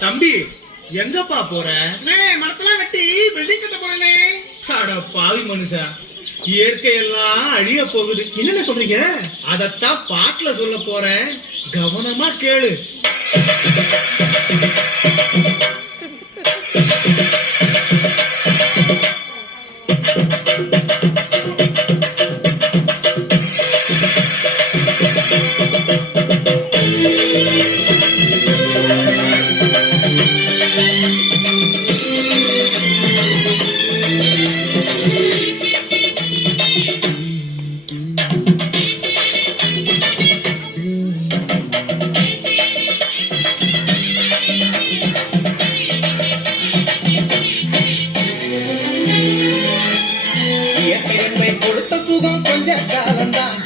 தம்பி எங்கப்பா போற? மரத்தெல்லாம் வெட்டி பில்டிங் கட்ட போறேனே. அட பாவி மனுஷா, இயற்கையெல்லாம் அழிய போகுது. என்னென்ன சொல்றீங்க? அதத்தான் பாட்டுல சொல்ல போறேன், கவனமா கேளு.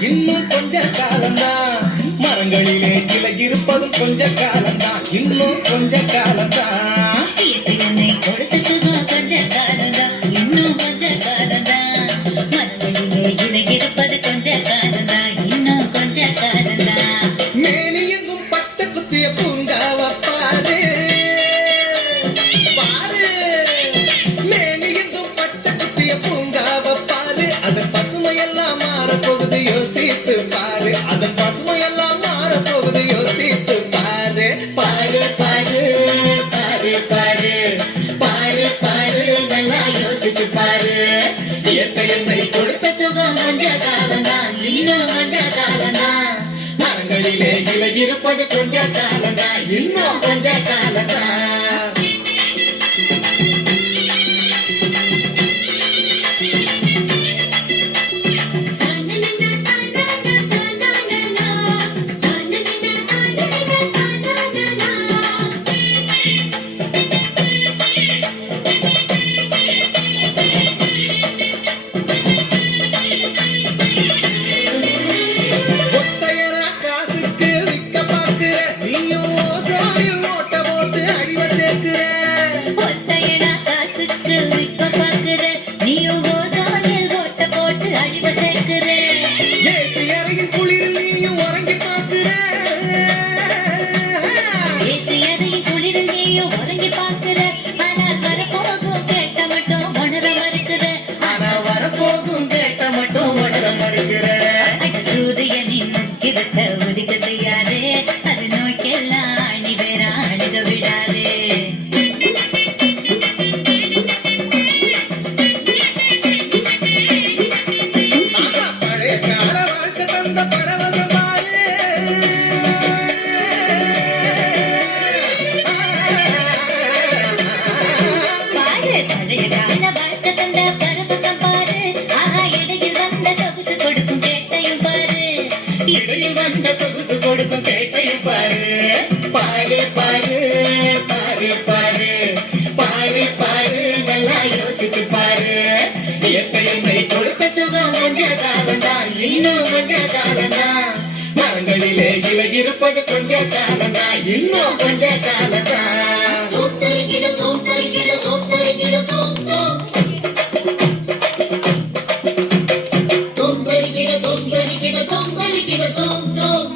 இன்னும் கொஞ்ச காலம்தான், மரங்களிலே இலை இருப்பதும் கொஞ்ச காலம்தான், இன்னும் கொஞ்ச காலம்தான். என்னை கொடுத்த சுகம் கொஞ்ச காலம்தான், இன்னும் கொஞ்ச காலம்தான், மரங்களிலே இலை இருப்பது கொஞ்ச காலம்தான், இன்னும் கொஞ்ச காலம்தான். மேனி எங்கும் பச்சை குத்திய பூங்காவ பாரு பாரு, மேனி எங்கும் பச்சை குத்திய பூங்காவ பாரு, அதன் பசுமையெல்லாம் மாறப்போகுது யோசித்து பாரு, அதன் பசுமையெல்லாம் மாறப்போகுது யோசித்து பாரு. பாரு பாரு பாரு பாரு பாரு பாரு, நல்லா யோசித்து பாரு. இயற்கை என்னை கொடுத்த சுகம் கொஞ்ச காலம்தான், இன்னும் கொஞ்ச காலம்தான், மரங்களிலே இலை இருப்பது கொஞ்ச காலம்தான், இன்னும் கொஞ்ச காலம்தான். சூரியனின் முக்கிரத்தை ஒதுக்க செய்யாதே, அது நோய்க்கெல்லாம் அணி வேற அணுக விடாதே. பழைய கால வாழ்க்கை தந்த பரவசம் பாரு, பாரு பழைய கால வாழ்க்கை தந்த பரவசம் பாரு, ஆஹா இடையில் வந்த சொகுசு கொடுக்கும் கேட்டையும் பாரு, இடையில் வந்த சொகுசு கொடுக்கும் கேட்டையும் பாரு. பாரு பாரு பாரு பாரு பாரு பாரு, நல்லா யோசித்து பாரு. இயற்கை என்னை கொடுத்த சுகம் கொஞ்ச காலம்தான், இன்னும் கொஞ்ச காலம்தான், மரங்களிலே இலை இருப்பது கொஞ்ச காலம்தான், இன்னும் கொஞ்ச காலம்தான். தோத்தரிக்கிடு தோத்தரிக்கிடு தோத்தரிக்கிடு தோத்தம், தோத்தரிக்கிடு தோத்தரிக்கிடு தோத்தரிக்கிடு தோத்தம்.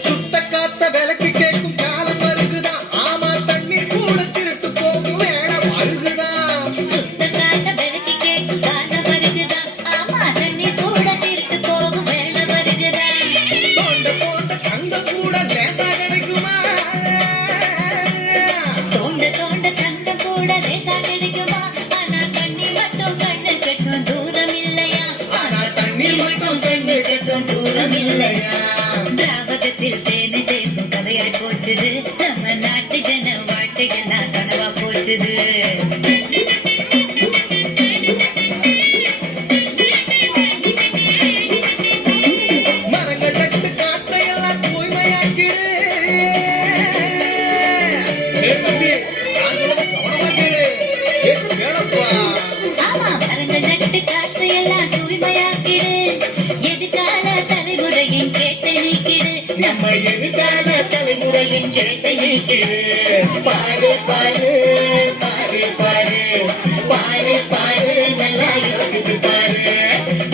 சுத்த காத்த விலைக்கு கேட்கும் காலம் வருகுதான், ஆமா தண்ணீர் கூட திருட்டு போகும் வேலை வருகுதான். சுத்த காட்ட விலைக்கு கேட்கும் காலம் வருகுதா, ஆமா தண்ணீர் கூட திருட்டு போகும் வேலை வருகுதா. தோண்ட தோண்ட தங்கம் கூட லேசா கிடைக்குமா, தோண்ட தோண்ட தங்கம் கூட லேசா கிடைக்குமா, ஆனா தண்ணி மட்டும் கண்ணு கட்டும் தூரம் இல்லையா, ஆனா தண்ணீர் மட்டும் கண்ணு கட்டும் தூரம் இல்லையா. திராவகத்தில் தேனை சேர்க்கும் கதையாய் போச்சுது, நம்ம நாட்டு ஜன வாழ்க்கையெல்லாம் கனவா போச்சுது. மரங்கள் நட்டு எல்லாம் தூய்மையாக்கிடு எதிர்கால தலைமுறையின் கேட்டை நீக்கிடு நம்ம எதிர்கால தலைமுறையின் கேட்டை நீக்கிடு பாரு பாரு பாரு பாரு பாரு பாரு நல்லா யோசித்து பாரு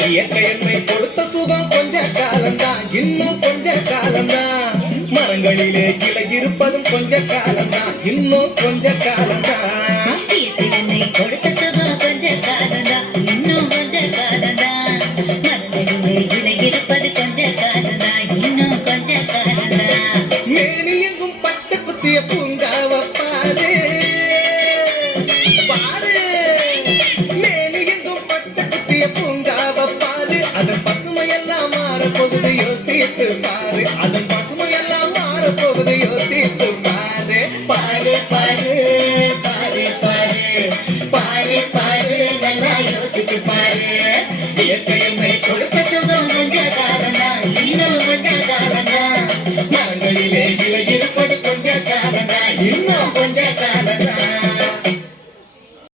இயற்கை என்னை கொடுத்த சுகம் கொஞ்ச காலம்தான் இன்னும் கொஞ்ச காலம்தான் மரங்களிலே கிளை இருப்பதும் கொஞ்ச காலம்தான் இன்னும் கொஞ்ச காலம்தான் இயற்கை கொடுத்த சுகம் கொஞ்ச காலம்தான் இன்னும் கொஞ்ச காலம்தான் மரங்களிலே இலை இருப்பது கொஞ்ச காலம்தான் இன்னும் கொஞ்ச காலம்தான் மேனி எங்கும் பச்சை குத்திய பூங்காவ பாரு பாரு மேனி எங்கும் பச்சை குத்திய பூங்காவ பாரு அதன் பசுமையெல்லாம் மாறப்போகுது யோசித்து பாரு அதன் பசுமையெல்லாம் மாறப்போகுது யோசித்து பாரு பாரு பாரு